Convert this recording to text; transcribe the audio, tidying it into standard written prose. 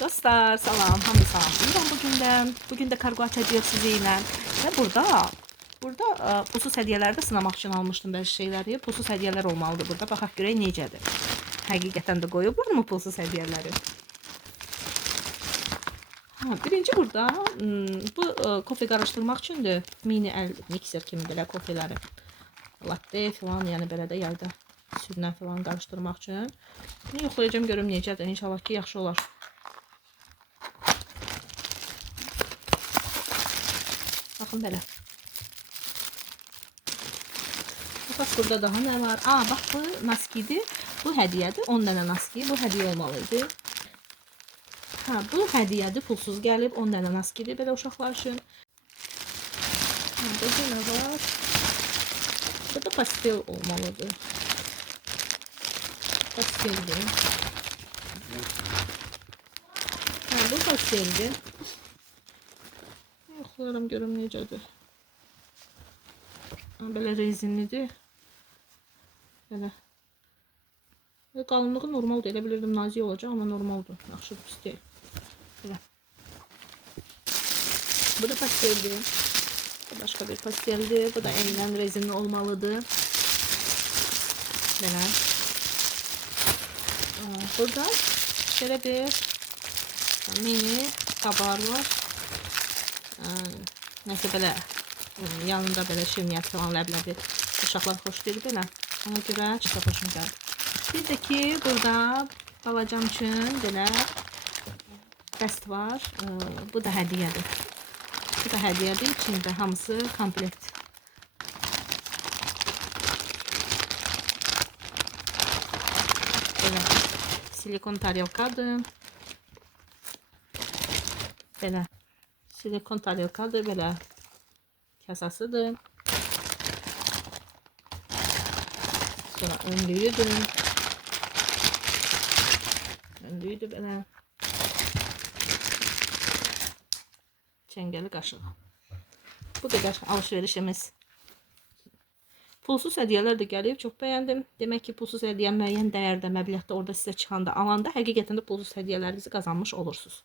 Dostlar salam, hamı salamlayıram bugün də kargo açacağıq sizinlə. Və burada pulsuz hədiyyələri də sınamaq üçün almışdım bəzi şeyləri. Pulsuz hədiyyələr olmalıdır burada. Baxaq görək necədir. Həqiqətən də qoyublarmı pulsuz hədiyyələri? Birinci burada bu kofe qarışdırmaq üçündür. Mini əl mikser kimi belə kofeləri. Latte falan, yəni belə də yayda südlə falan qarışdırmaq üçün. Yoxlayacağım görüm necədir. İnşallah ki yaxşı olar. Bakın böyle. Bak burada daha ne var? Bak bu naskidir. Bu hediyedir. 10 dənə naski. Bu hediye olmalıydı. Bu hediyedir. Pulsuz gəlib. 10 dənə naskidir. Belə uşaqlar üçün. Burada ne var? Burada pastel olmalıdır. Pasteldir. Bu pasteldir. Yoxlayıram görüm necədir. Belə rezinlidir. Belə. Qalınlığı normaldır. Elə bilirdim nazik olacaq, amma normaldır. Yaxşı pis deyil. Belə. Bu da pasteldir. Bu başqa bir pasteldir. Bu da enindən rezinli olmalıdır. Belə. Burada şöyle bir mini kabar var. Nəsə belə yanında belə şirniyyat falan ləbləbi uşaqlar xoşlayır belə. Ona görə çox xoşuma gəldi. Bir də ki burada balacam üçün belə dəst var. Bu da hədiyyədir. Bu da hədiyyədir. İçində hamısı komplekt. Belə silikon tarelkadır. Belə silikon tarelkadır, belə kasasıdır. Sonra önlüyüdür. Önlüyüdür belə. Çəngəli qaşığı. Bu qədər alışverişimiz. Pulsuz hədiyyələr də gəlib, çox bəyəndim. Demək ki, pulsuz hədiyyə müəyyən dəyərdə, məbləğdə orada sizə çıxanda, alanda həqiqətən də pulsuz hədiyyələrinizi qazanmış olursunuz.